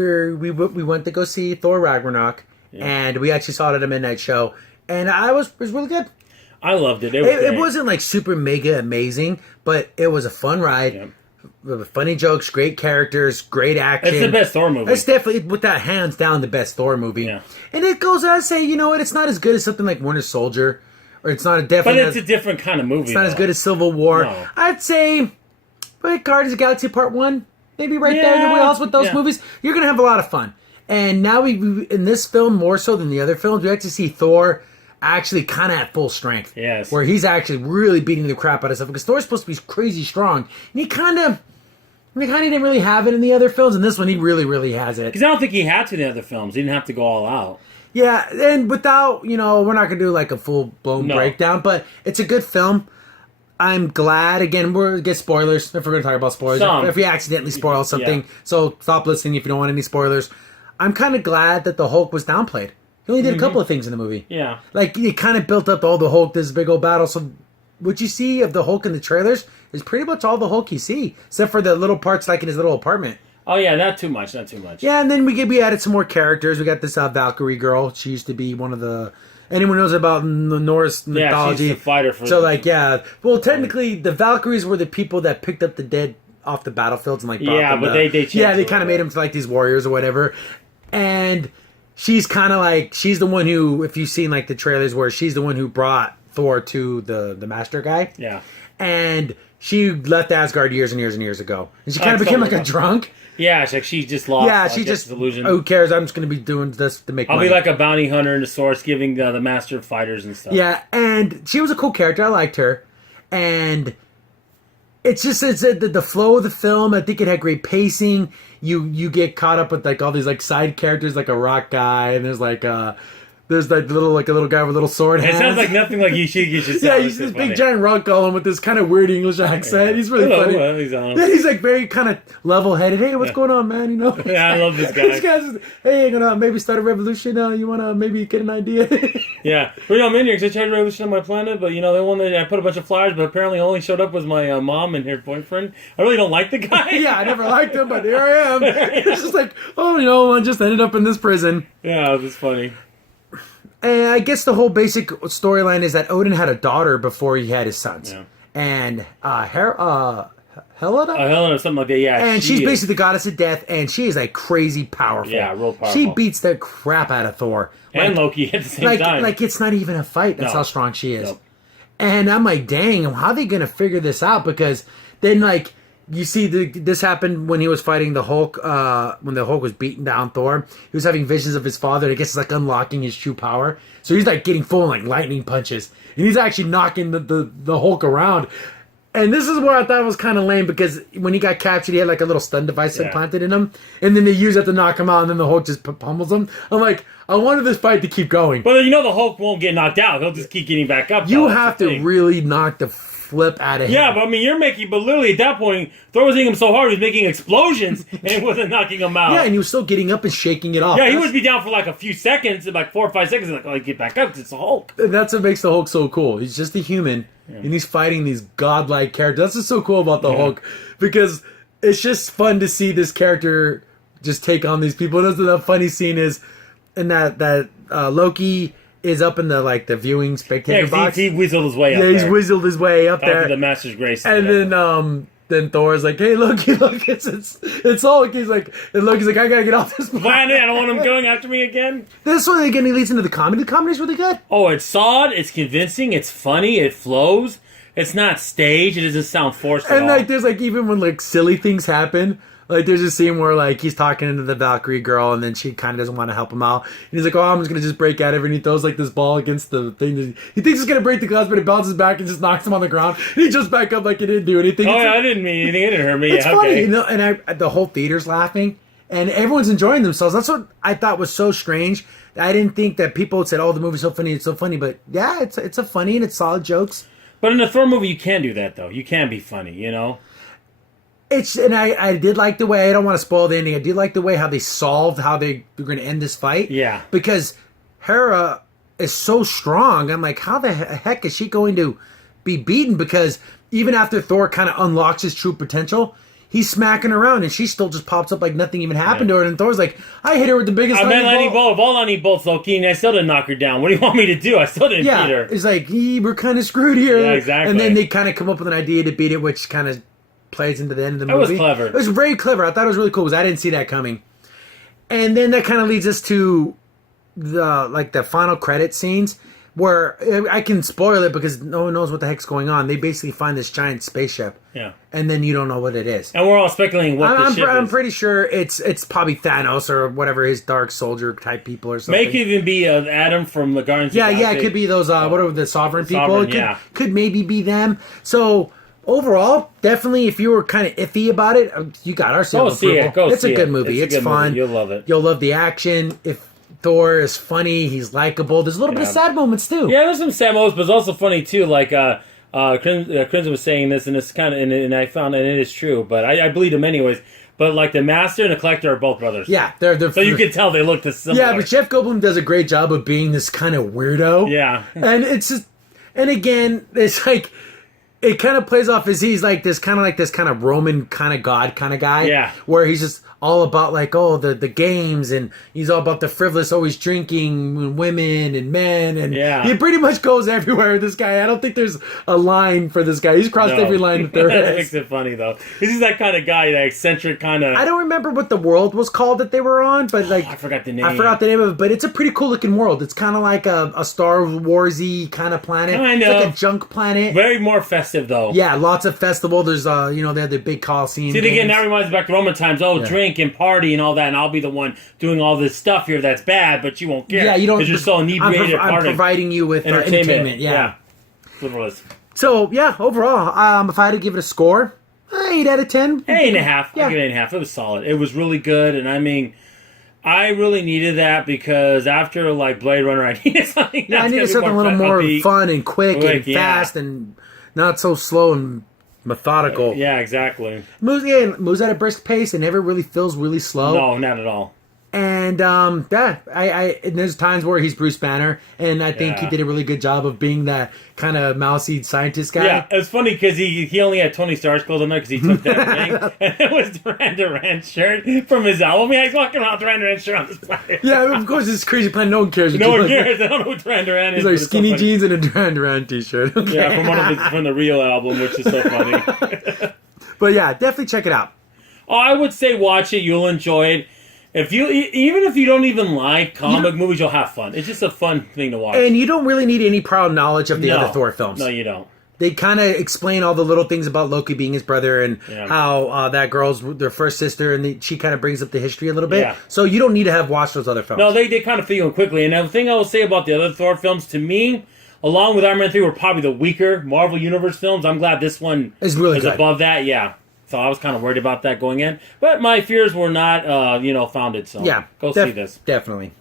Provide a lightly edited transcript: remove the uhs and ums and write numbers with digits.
we went to go see Thor Ragnarok, and we actually saw it at a midnight show, and it was really good. I loved it. It wasn't like super mega amazing, but it was a fun ride. Yeah. Funny jokes, great characters, great action. It's the best Thor movie. It's definitely, with that, hands down, the best Thor movie. Yeah. And it goes, I'd say, you know what, it's not as good as something like Winter Soldier, or it's not a definitely. But it's a different kind of movie. It's not as good as Civil War. No. I'd say, Guardians of the Galaxy Part 1, maybe right there in the wheelhouse with those movies. You're going to have a lot of fun. And now we in this film, more so than the other films, we actually see Thor actually kind of at full strength. Yes. Where he's actually really beating the crap out of stuff. Because Thor's supposed to be crazy strong. And he kind of didn't really have it in the other films. And this one, he really, really has it. Because I don't think he had to in the other films. He didn't have to go all out. Yeah, and without, we're not going to do like a full-blown breakdown. But it's a good film. I'm glad, again, we're going to get spoilers. If we're going to talk about spoilers. If we accidentally spoil something. Yeah. So stop listening if you don't want any spoilers. I'm kind of glad that the Hulk was downplayed. He only did a couple of things in the movie. Yeah. Like, it kind of built up all the Hulk, this big old battle. So, what you see of the Hulk in the trailers is pretty much all the Hulk you see. Except for the little parts like in his little apartment. Oh, yeah, not too much. Yeah, and then we added some more characters. We got this Valkyrie girl. She used to be one of the... Anyone knows about the Norse mythology? Yeah, she's the fighter for... So, well, technically, the Valkyries were the people that picked up the dead off the battlefields and, brought them but they changed. Yeah, they kind of made them to, these warriors or whatever. And... she's kind of she's the one who, if you've seen the trailers, where she's the one who brought Thor to the master guy. Yeah. And she left Asgard years and years and years ago. And she kind of became a drunk. Yeah, she just lost. Yeah, she just illusion. Who cares? I'm just going to be doing this to make money. I'll be like a bounty hunter in the source, giving the master fighters and stuff. Yeah, and she was a cool character. I liked her. And it's the flow of the film. I think it had great pacing. You get caught up with all these side characters, like a rock guy, and there's a little guy with a little sword hands. It sounds like nothing like you should Yeah, he's this big giant rock golem with this kind of weird English accent. Yeah. He's really funny. Well, he's very kind of level headed. Hey, what's going on, man? Yeah, I love this guy. This guy's hey, gonna maybe start a revolution. You wanna maybe get an idea? Yeah, I'm in here because I tried to revolution on my planet, but I put a bunch of flyers, but apparently only showed up was my mom and her boyfriend. I really don't like the guy. Yeah, I never liked him, but here I am. It's just I just ended up in this prison. Yeah, it was funny. And I guess the whole basic storyline is that Odin had a daughter before he had his sons. Yeah. And Helena? Helena, something like that, yeah. And she's basically the goddess of death, and she is crazy powerful. Yeah, real powerful. She beats the crap out of Thor. And Loki at the same time. It's not even a fight. That's how strong she is. Nope. And I'm dang, how are they going to figure this out? Because then, you see, this happened when he was fighting the Hulk, when the Hulk was beating down Thor. He was having visions of his father, and I guess it's unlocking his true power. So he's getting full lightning punches. And he's actually knocking the Hulk around. And this is where I thought it was kind of lame, because when he got captured, he had a little stun device implanted in him. And then they use it to knock him out, and then the Hulk just pummels him. I'm I wanted this fight to keep going. But the Hulk won't get knocked out. He'll just keep getting back up. You have to really knock the flip out of him. Yeah, but but literally at that point, Thor was hitting him so hard, he was making explosions, and it wasn't knocking him out. Yeah, and he was still getting up and shaking it off. Yeah, he would be down for a few seconds, 4 or 5 seconds, and get back up, because it's the Hulk. That's what makes the Hulk so cool. He's just a human, and he's fighting these godlike characters. That's what's so cool about the Hulk, because it's just fun to see this character just take on these people. And the funny scene is, in that Loki is up in the viewing spectator box. He weaseled his way up there. Yeah, he's weaseled his way up there. The Master's Grace. And then Thor's hey, Loki, look, it's Hulk. He's and Loki's I gotta get off this planet. I don't want him going after me again. This one, again, he leads into the comedy. The comedy's really good. Oh, it's solid, it's convincing, it's funny, it flows. It's not staged, it doesn't sound forced at all. And there's even when silly things happen, there's a scene where, he's talking to the Valkyrie girl, and then she kind of doesn't want to help him out. And he's I'm just going to just break out of it. And he throws, this ball against the thing. He thinks he's going to break the glass, but it bounces back and just knocks him on the ground. And he jumps back up like he didn't do anything. Oh, I didn't mean anything. It didn't hurt me. It's funny, and the whole theater's laughing. And everyone's enjoying themselves. That's what I thought was so strange. I didn't think that people said, oh, the movie's so funny, it's so funny. But, yeah, it's a funny, and it's solid jokes. But in a Thor movie, you can do that, though. You can be funny, And I did like the way, I don't want to spoil the ending, I did like the way how they solved how they're going to end this fight. Yeah. Because Hera is so strong. I'm how the heck is she going to be beaten? Because even after Thor kind of unlocks his true potential, he's smacking around, and she still just pops up like nothing even happened to her. And Thor's like, I hit her with the biggest lightning bolt of all lightning bolts, Loki, and I still didn't knock her down. What do you want me to do? I still didn't beat her. It's like, we're kind of screwed here. Yeah, exactly. And then they kind of come up with an idea to beat it, which kind of plays into the end of the movie. It was clever. It was very clever. I thought it was really cool because I didn't see that coming. And then that kind of leads us to the final credit scenes, where I can spoil it because no one knows what the heck's going on. They basically find this giant spaceship. Yeah. And then you don't know what it is. And we're all speculating what the ship is. I'm pretty sure it's probably Thanos or whatever, his Dark Soldier type people or something. May could even be Adam from the Guardians of the Galaxy. Yeah, it could be those, what are the Sovereign people? Could maybe be them. So, overall, definitely, if you were kind of iffy about it, you got our seal of approval. It's a good movie. It's fun. You'll love it. You'll love the action. If Thor is funny, he's likable. There's a little bit of sad moments too. Yeah, there's some sad moments, but it's also funny too. Like Crimson was saying this, and it's kind of, and I found, and it is true, but I believe him anyways. But like the Master and the Collector are both brothers. Yeah, they're so you can tell they look the similar. Yeah, but Jeff Goldblum does a great job of being this kind of weirdo. Yeah, and it's just, and again, it's like, it kind of plays off as he's like this kind of Roman kind of god kind of guy. Yeah, where he's just all about like, the games, and he's all about the frivolous, always drinking women and men, and he pretty much goes everywhere. This guy, I don't think there's a line for this guy. He's crossed every line that there is. That makes it funny though. He's that kind of guy, that eccentric kind of. I don't remember what the world was called that they were on, but like I forgot the name. of it, but it's a pretty cool looking world. It's kind of like a Star Wars-y kind of planet. Kind of. It's like a junk planet. Very more festive though. Yeah, lots of festival. There's they have the big Coliseum. See, again, that reminds me back to Roman times. Drink and party and all that, and I'll be the one doing all this stuff here that's bad, but you won't care. Yeah, you don't. Because you're so inebriated. I'm providing you with entertainment. Yeah. That's what it was. So yeah, overall, if I had to give it a score, 8 out of 10. 8.5. Yeah. I'll give it 8.5. It was solid. It was really good, and I mean, I really needed that because after like Blade Runner, I needed something. Yeah, I needed something a little more fun and quick and fast and not so slow and methodical. Yeah, exactly. Moves at a brisk pace and never really feels really slow. No, not at all. And and there's times where he's Bruce Banner, and I think he did a really good job of being that kind of mousy scientist guy. Yeah, it's funny because he only had Tony Stark's clothes on there because he took that ring, and it was Duran Duran's shirt from his album. Yeah, he's walking around with Duran Duran's shirt on this planet. Yeah, of course, it's crazy planet. No one cares. No one cares. I don't know who Duran Duran is. He's like skinny jeans and a Duran Duran t-shirt. Okay. Yeah, from the Real album, which is so funny. But yeah, definitely check it out. Oh, I would say watch it. You'll enjoy it. Even if you don't even like comic movies, you'll have fun. It's just a fun thing to watch. And you don't really need any prior knowledge of the other Thor films. No, you don't. They kind of explain all the little things about Loki being his brother and how that girl's their first sister, and she kind of brings up the history a little bit. Yeah. So you don't need to have watched those other films. No, they kind of fill in quickly. And the thing I will say about the other Thor films, to me, along with Iron Man 3, were probably the weaker Marvel Universe films. I'm glad this one is good. Above that. Yeah. So I was kind of worried about that going in. But my fears were not, founded. So yeah, go see this. Definitely.